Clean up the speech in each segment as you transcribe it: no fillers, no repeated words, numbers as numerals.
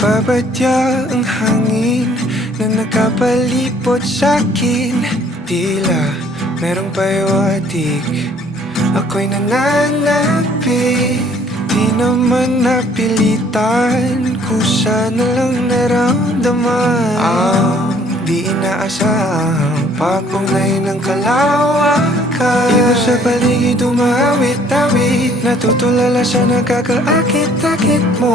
Nagbabadya ang hangin na nakapalipot sa'kin. Tila merong pahiwatig, ako'y nananapik. Di naman napilitan, kusa na lang naramdaman. Ang di inaasahang papunay ng kalawakan. Iba sa paligid umawit-awit, natutulala sa nakakaakit-akit mo.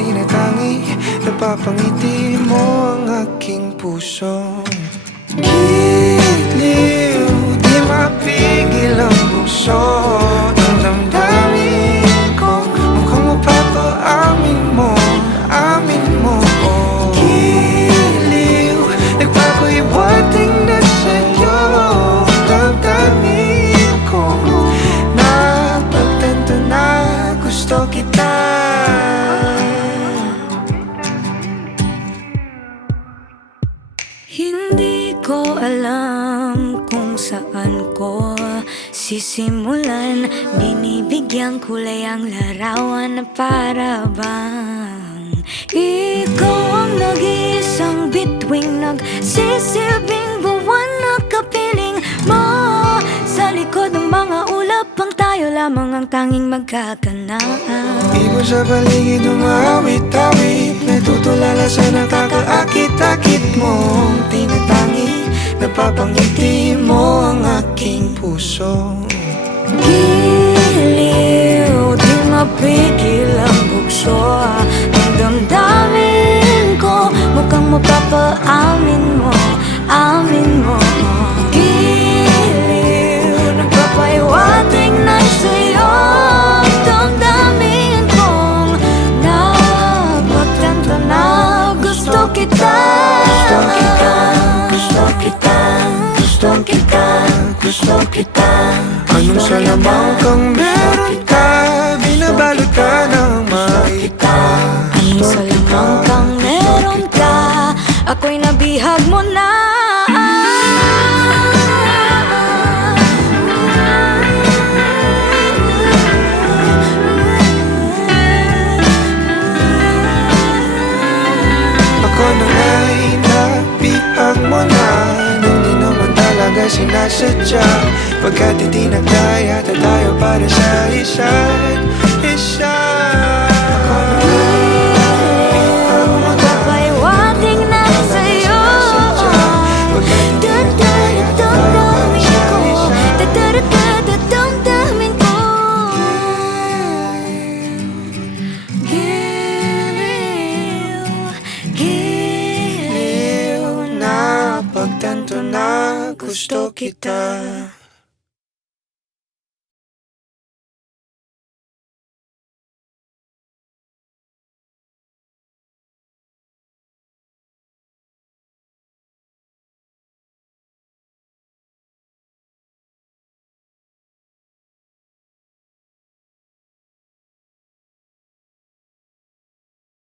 Tinatangi, napapangiti mo ang aking puso. Giliw, di mapigil ang puso. Ang damdamin ko, mukhang mapapaamin mo, amin mo. Giliw, nagpapahiwating na sa'yo. Ang damdamin ko, napagtanto na gusto kita. Hindi ko alam kung saan ko sisimulan. Binibigyang kulay ang larawan na para bang ikaw ang nag-iisang bituing, nagsisilbing buwan na kapiling mo. Sa likod ng mga ulap, ang tayo lamang ang tanging magkakanaan. Ibon sa paligid umawit-awit, natutulala sa nakakaakit-akit mong tinatangi, napapangiti mo ang aking puso. Giliw, di mapigil ang bugso. Ang damdamin ko, mukhang mapapaamin mo, amin mo. Giliw, nagpapahiwatig na sa'yo. Ang damdamin kong napagtanto na gusto kita. Gusto kita, gusto kita, gusto kita. Anong salamang kang meron ka, binabalot ka ng maita. Anong salamang kang meron ka, ako'y nabihag mo na. Ako na nga'y nabihag mo na, nang di naman talaga sinasadya. Pagkat hindi nagkaya tayo para sa isa't isa. Ako na nga'y nabihag mo na, Papahiwatig na sa'yo. pagkat hindi nagkaya tayo para sa isa't Damdamin ko. Giliw, giliw. napagtanto na gusto kita.